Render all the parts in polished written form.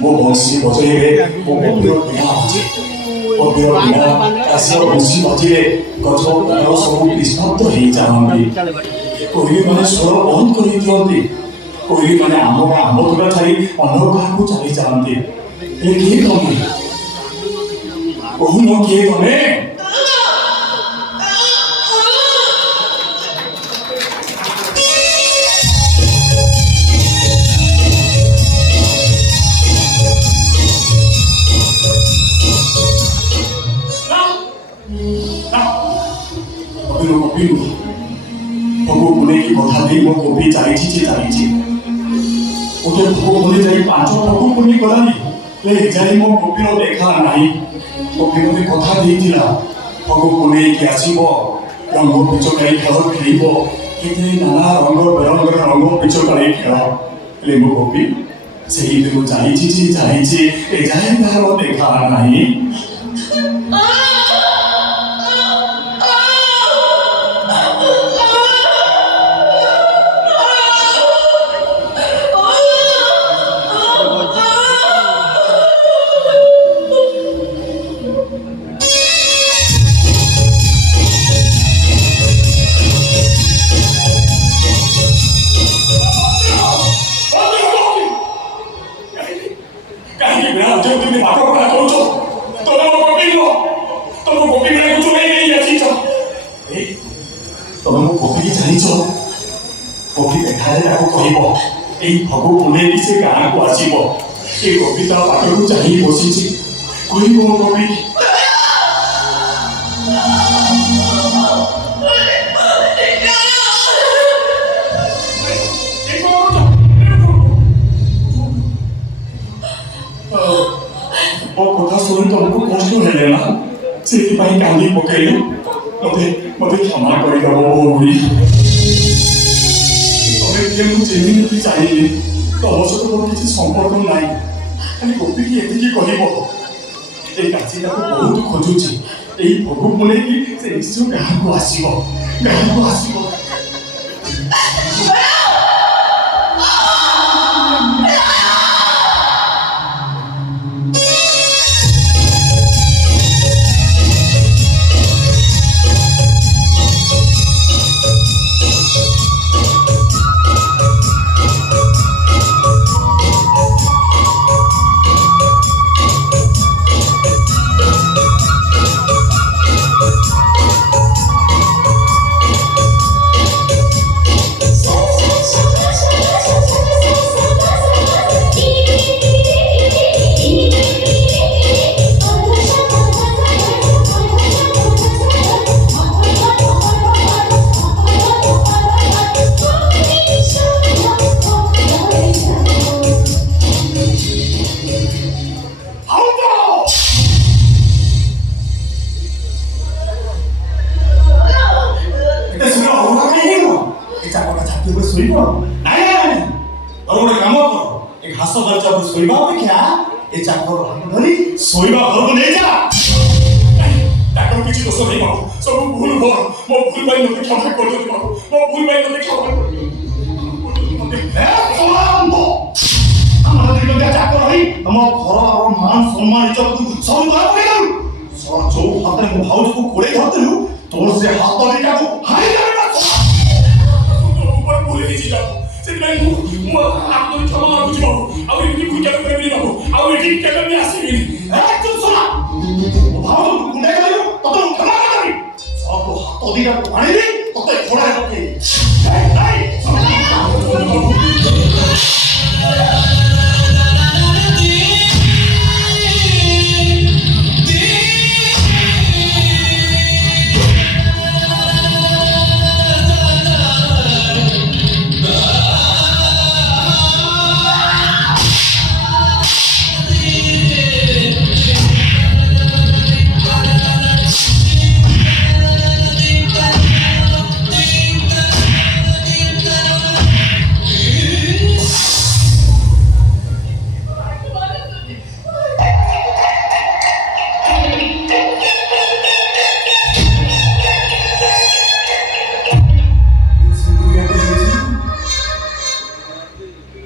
ମୋ ବଂଶୀ ବଜେଇବେ ମୋ ଗଭୀର ପିଲା ଅଛି ଗଭୀର ପିଲା କାଶୀର ବଂଶୀ ବଜେଇଲେ ଗଛ ପତ୍ର ସବୁ ନିସ୍ତବ୍ଧ ହେଇଯାଆନ୍ତି କୋଇଲି ମାନେ ସ୍ୱର ବନ୍ଦ କରିଦିଅନ୍ତି କୋଇଲି ମାନେ ଆମ୍ବ ତୋଟା ଛାଡ଼ି ଅନ୍ୟ କାହାକୁ ଚାଲି ଯାଆନ୍ତି ହେଲେ କିଏ ତମେ କହୁନ କିଏ ତମେ भोग पुणे की कथा नहीं मो कवि चाहिए ओटे भोग पुणे जाई पांच भोग पुणे गलानी ले जाई मो कवि रो देखा नाही कवि मते कथा देइतिला भोग पुणे की आसीबो रंग पिचकारी खेल खेलिबो केते नाना रंग बेरंगर रंग पिचकारी खेल ले मो कवि सेही दिनो चाहिए ए जाई तारो देखा नाही भोग पुणे से गाँ को आसब ये कविता पाठ को चाह बसी कह कवि मो कथा शुणी तुमको कष्ट है ना से कांदी पकड़े मत क्षमा करदे भौरी चिन्ह चाहिए तुम सहित मोर किसी संपर्क ना खाली गोपी की एति कहता बहुत खोजुची भोग पुणे की निश्चय गाँव को आसब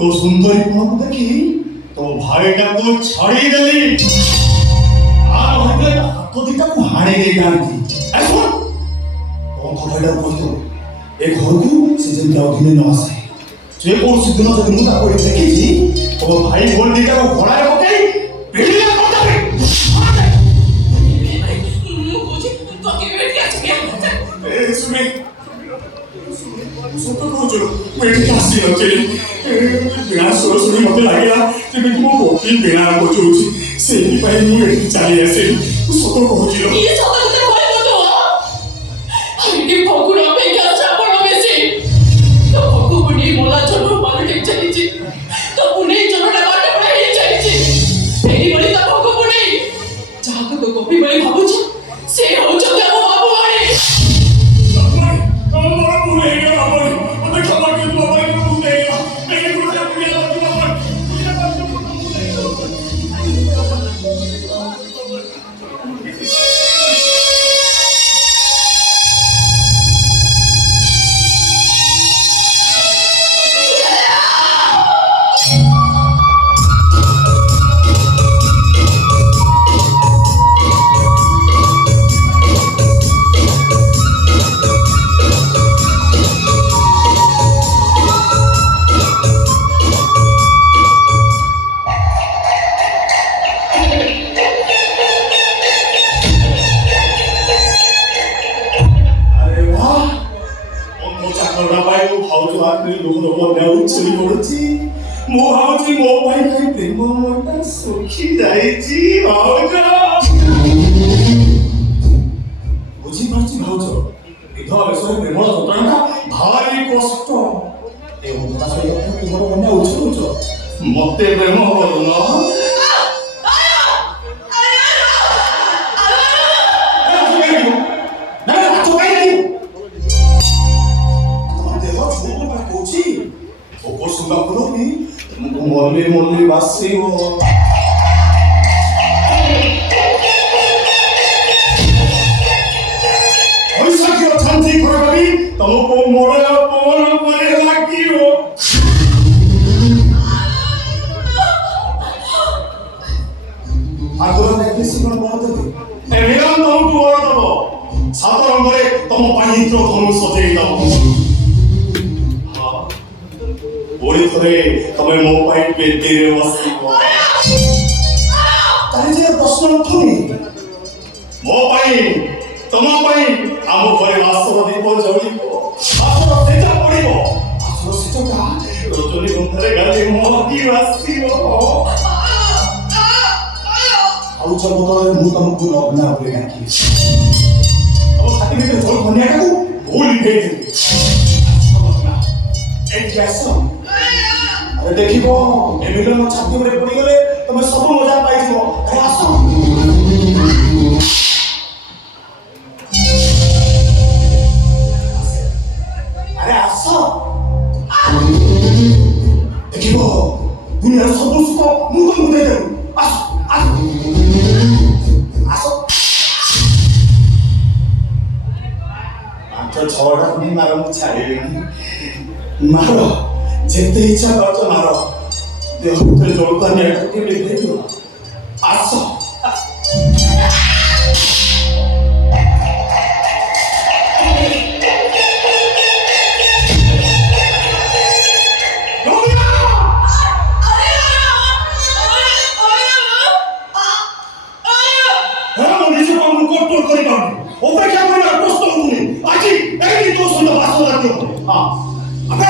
তো সুন্দরী কোন দেখি তো ভাইটাকে ছাড়িয়ে দেলি আর হইলে হাত দিটাକୁ হাড়ে দেইতাନ୍ତି এখন কোন কথাটা কইতো এ ঘরକୁ সে যেন ଆଉ ଦିନେ ନ ଆସେ যে কৌশি দিন যদি ମୁଁ ତାକୁ ଦେଖିଛି তো ভাই বোন দিটাକୁ ঘোড়ায় পকাই পেড়িয়া করতে सुमे सत कहूच मुझे आसी नथी बिना सुर सुनी मत लगे जमी मो बोकी बिना बजाऊँ से मुझे चली आसे सत कहूच বুঝিপারছি ভাউজ বিধবা বেশরে প্রেমর যন্ত্রণা ভারি কষ্ট এই অবস্থা সহিত তোমার মনে উচ্ছুচ মতে প্রেম করো না মরলে মরলে বাঁচিব শান্তি করে ভাবি তোমাকে মরে অপমান করে লাগিও আগুন দেখেছি কোন বড় দেবে এমিরান তোমাকে বড় দেব সাত রঙরে তম পানিত্র ধনু সজেই দাও ওরে ধরে তবে মো পাই পেটেরে বসিব তাই যে প্রশ্ন উঠুনি মো পাই তম পাই ଆମ ଘରେ ବାସର ଦୀପ ଜଳିବ ବାସର ସେଜ ପଡ଼ିବ ବାସର ସେଜଟା ରଜନୀ ଗନ୍ଧରେ ଗାଲି ମହକି ବାସିବ ଆଉ ବଦଳରେ ମୁଁ ତମକୁ ଲଗ୍ନା ବୋଲି ଡାକି ତମ ଛାତି ଭିତରେ ଝୋଳ କନ୍ୟାଟାକୁ ଭୁଲ ଦେଇଦେବି ଏଇଠି ଆସ ଆରେ ଦେଖିବ ଏ ମିଲନ ଛାତି ଉପରେ ପଡ଼ିଗଲେ ତମେ ସବୁ ମଜା ପାଇଯିବ ଆରେ ଆସ ଦେଖିବ ଦୁନିଆର ସବୁ ସୁଖ ମୁଁ ତମକୁ ଦେଇଦେବି ଆସ ଆସ ଆସ ପାଞ୍ଚ ଛଅଟା ଖଣ୍ଡି ମାର ମୁଁ ଛାଡ଼ିବିନି ମାର ଯେତେ ଇଚ୍ଛା କରୁଛ ମାର ଦେହ ଭିତରେ ଜଳୁତା ନିଆଟା କେବେ ଦେଇଦିଅ ଆସ অপেক্ষা করার প্রশ্ন উঠুনি আজি এই তো শুনে বাসনা রাখতে হবে হ্যাঁ আবে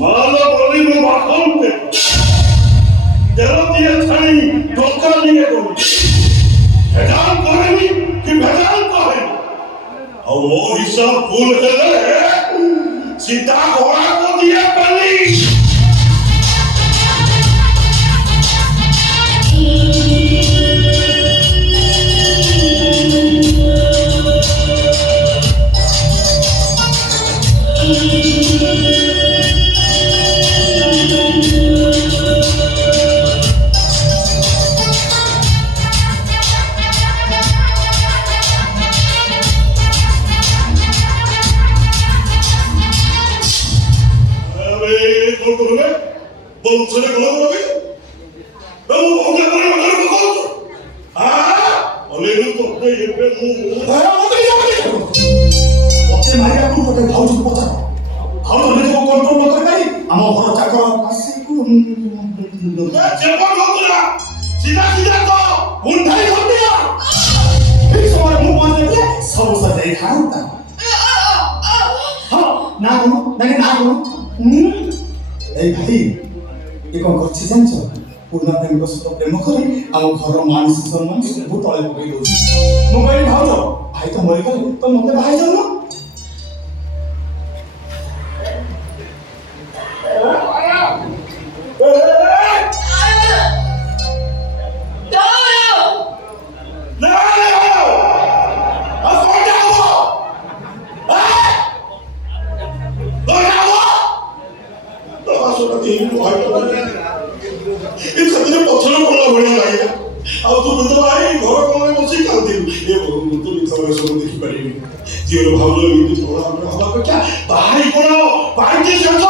মালা বলিব বাখনতে দেবতীয় ছাড়ি ধোকা নিয়ে গলি ভেজাল করেনি কি ভেজাল করেনি আর ও হিসাব ভুল হলে सीधा घोड़ा को दिया बलि। 멍청이 걸어보라고 너무 멍청이 걸어보라고 얼른 또 그래 옆에 어떻게 어때 말이야 그렇게 바우지 못하잖아 바우지 언제 저거 꼴꼴 먹거리다니 아마 허락 잡거라 가시고 제발 먹거라 지나치자고 온다이 건데요 여기서 말을 못 봤는데 서울서대에 가는다 나고 에이 भाई ये कौन करछि जानछ पूर्ण प्रेम को सतो प्रेम करे आ घर मानस सम्मान सब तळे पकई दो मो कहली भाउज भाई तो मरि गले तो मते भाई जानो 이사들이 버튼을 골라버리는 아이야. 아우도 너 아이 너가 공원에 못쓸 건데 얘 뭐는 또 미터에서 못 기빨리 뒤로 바우를 이렇게 돌아가면 하나밖에 많이 보라 많이 계셔서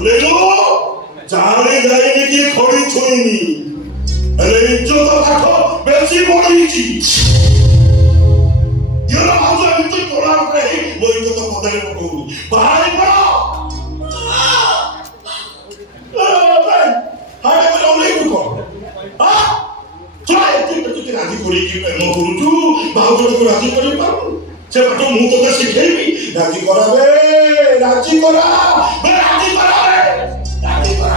레고 자네 나에게 거리 초이니 레이저도 갖고 며칠 모르이지 여러 하루 이틀 돌아오래 뭐 이것도 못하려고 많이 보라 하나가 오래 있고 좋아요 띠띠띠 아직 우리 집에 뭐 그러죠 마음으로 라지 거리다 제가 좀 못하다 시켜이 라지 거라베 라지 거라 왜 라지 거라베 라지 거라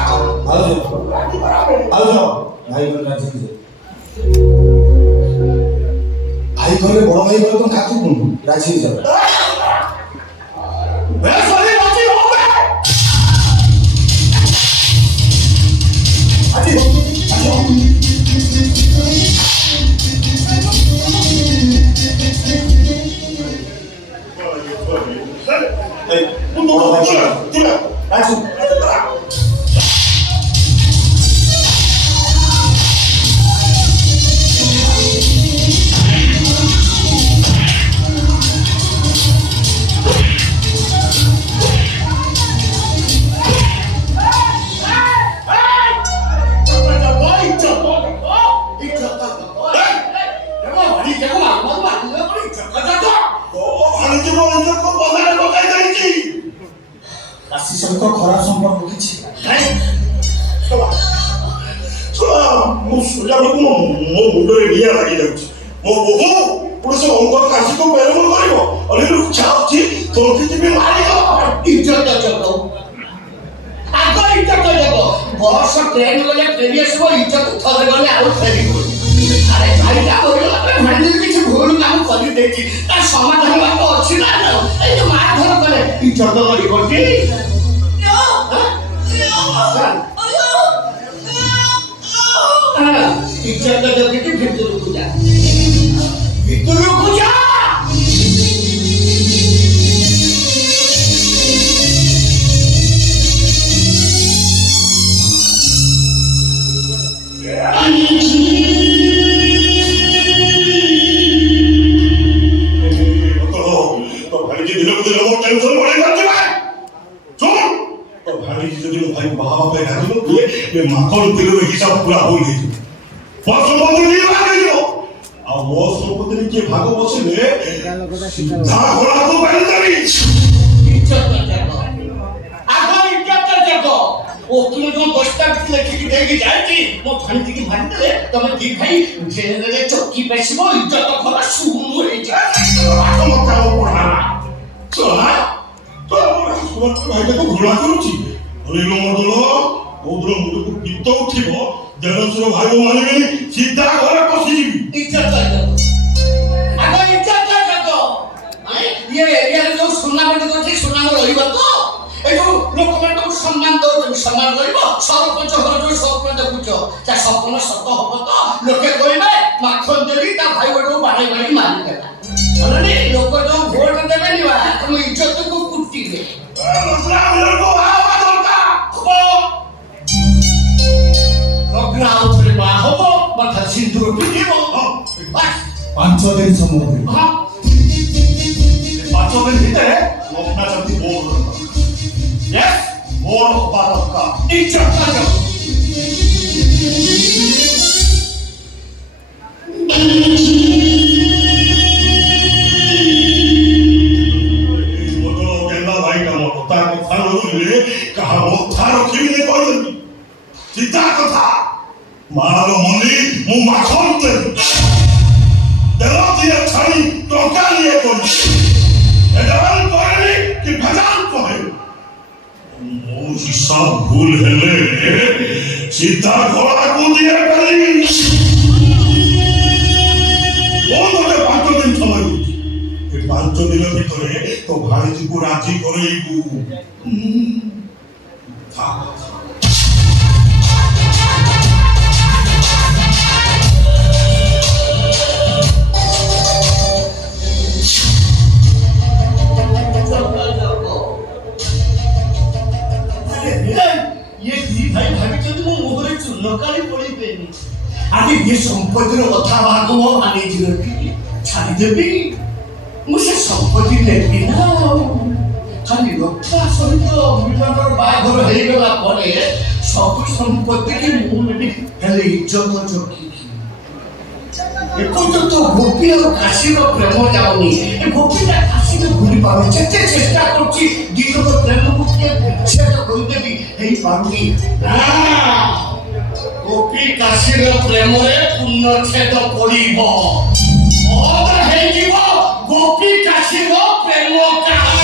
아우죠 나이건 라지 아이 거를 বড় ভাই বলে তো কাকু কোন রাজি যাবে 왜 소리 맞지 오메 아니 아시선과 거라 선방 같이 뭐 술자고 뭐 물을 미안하게 되지 뭐 그래서 온갖 가지고 배를 거리고 어리로 잡지 돌피집이 말이야 이쪽도 저거 아까 이쪽도 저거 벌써 트ରେन गले प्रीवियस वो इज्जत थोड़े गले आउट फेरी अरे भाई क्या बोल रहे हो मैंने किसी भूल काम कर देती ता समाधान बात अच्छी ना ए जो मार धर करे इज्जत तो गली कोठी इज्जत तो जो किती भीतर को जा माखन तेल हिसाब पूरा हो गई बसुमती आ बसुमती के भाग बसले धा घोड़ा को बाई जाबी इज्जत जाको आगो इज्जत जाको ओ तुम जो बस्ता की लेके देगी जाती मो भांजी की भांडले तमे दी भाई जेने चौकी बेसिबो इज्जत खरा सुमु हे जा आको मत आओ पड़ा चला तो सुमत भाई को घोड़ा करूची अरे लो मदलो ओद्र मुटुकु पित्त उठिब देवसुर भाई मानिबेनी सीधा घरे पसिजिबी इज्जत जाको आगो इज्जत जाको ये एरिया जो सुना बंद करथि सुना रहिबो तो ए जो लोक मानक सम्मान दो तुम सम्मान रहिबो सरपंच घर जो सरपंच बुझो ता सपन सत हबो तो लोके कहिबे माखन देली ता भाई बडो बाणे बाणी मारि देला अरे लोक जो वोट देबे नि बा तुम इज्जत को कुटिबे मुस्लिम लोग को आवा दरका खबो लग्नाउ थरे बा हबो माथा सिंदूर पिटिबो बस 5 दिन समय हां ଦିନ ଭିତରେ ସ୍ୱପ୍ନା ଯଦି ମୋର ମୋର ହବା ଦରକାର চিন্তা কথা মার মনি মু মাখন্তে দেহ দিয়ে ছাড়ি টকা নিয়ে করি ভেজাল করেনি কি ভেজাল করে মো হিসাব ভুল হেলে চিন্তা ঘোড়াକୁ দিয়ে ফেলি ওদের 5 দিন সময় দিচ্ছি এই 5 দিনের ভিতরে তো ভাইজিকে রাজি করেইবু আরে ये সম্পত্তির কথা ভাগব আনি দিবি ছাড়ি দেবি ମୁଁ ସେ ସମ୍ପତ୍ତି ନେବି ନା ଖାଲି ରକ୍ଷା ସହିତ ମିଲନର ବାହାଘର ହେଇଗଲା ପରେ ସବୁ ସମ୍ପତ୍ତିକି ମୁଁ ନେବି ହେଲେ ଇଜ୍ଜତ ଜଗିକି ଏପର୍ଯ୍ୟନ୍ତ ଗୋପୀ ଆଉ କାଶୀର ପ୍ରେମ ଯାଉନି ଏ ଗୋପୀଟା କାଶୀରେ ଭୁଲି ପାରୁନି ଯେତେ ଚେଷ୍ଟା କରୁଛି ଦି ଜଣ ପ୍ରେମକୁ କିଏ ବିଚ୍ଛେଦ କରିଦେବି ହେଇପାରୁନି ନା ଗୋପୀ କାଶୀର ପ୍ରେମରେ ପୂର୍ଣ୍ଣଚ୍ଛେଦ ପଡ଼ିବ ହେଇଯିବ ଗୋପୀ କାଶୀର ପ୍ରେମ କାଳ